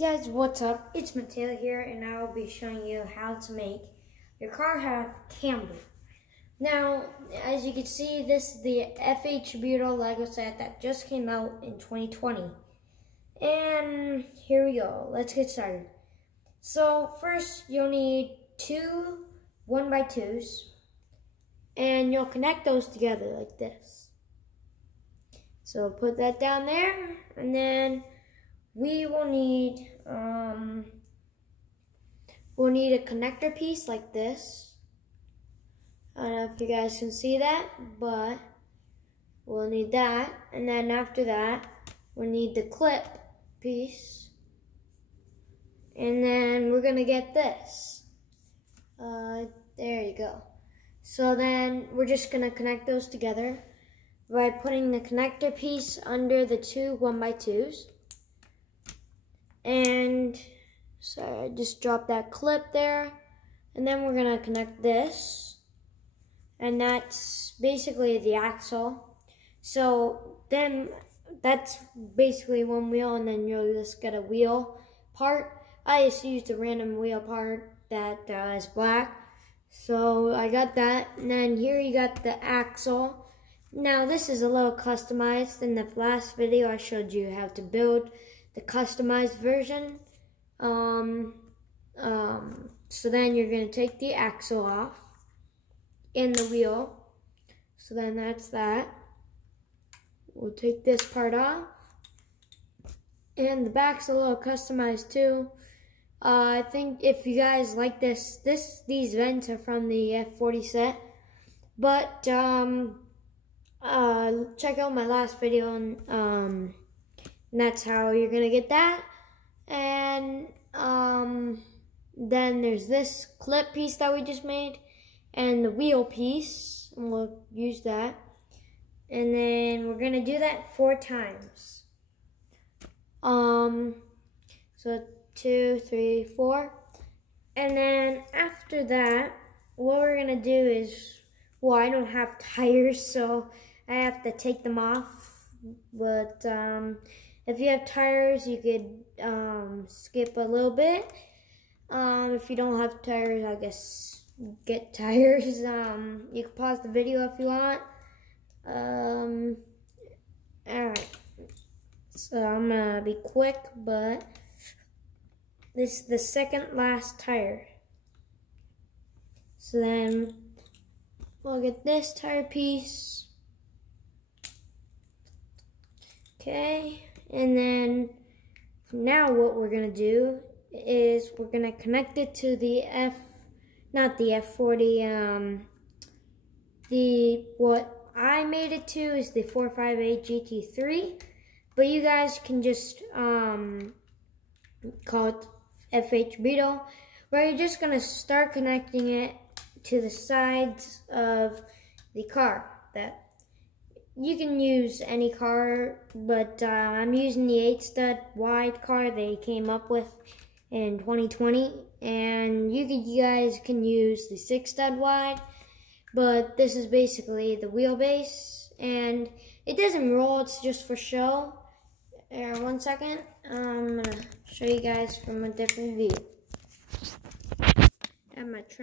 Hey guys, what's up? It's Mateo here, and I will be showing you how to make your car have camber. Now, as you can see, this is the FH Bureau Lego set that just came out in 2020. And here we go. Let's get started. So first, you'll need two 1x2s, and you'll connect those together like this. So put that down there, and then we will need a connector piece like this. I don't know if you guys can see that, but we'll need that. And then after that, we'll need the clip piece. And then we're gonna get this. There you go. So then we're just gonna connect those together by putting the connector piece under the two 1x2s. And so I just dropped that clip there, and then we're gonna connect this, and that's basically the axle. So then that's basically one wheel, and then you'll just get a wheel part. I just used a random wheel part that is black, so I got that. And then here you got the axle. Now this is a little customized. In the last video I showed you how to build the customized version. So then you're gonna take the axle off and the wheel. So then that's that. We'll take this part off. And the back's a little customized too. I think if you guys like these vents are from the F40 set. But check out my last video and that's how you're gonna get that. And then there's this clip piece that we just made, and the wheel piece, and we'll use that. And then we're gonna do that 4 times. So 2, 3, 4. And then after that, what we're gonna do is, well, I don't have tires, so I have to take them off. But if you have tires, you could skip a little bit. If you don't have tires, I guess get tires. You can pause the video if you want. Alright. So I'm gonna be quick, but this is the second last tire. So then we'll get this tire piece. Okay. And then now what we're gonna do is we're gonna connect it to the not the F40, what I made it to is the 458 GT3, but you guys can just call it FH Beetle, where you're just gonna start connecting it to the sides of the car. That you can use any car, but I'm using the 8-stud wide car they came up with in 2020, and you guys can use the 6-stud wide, but this is basically the wheelbase, and it doesn't roll, it's just for show. One second, I'm gonna show you guys from a different view. I'm gonna try.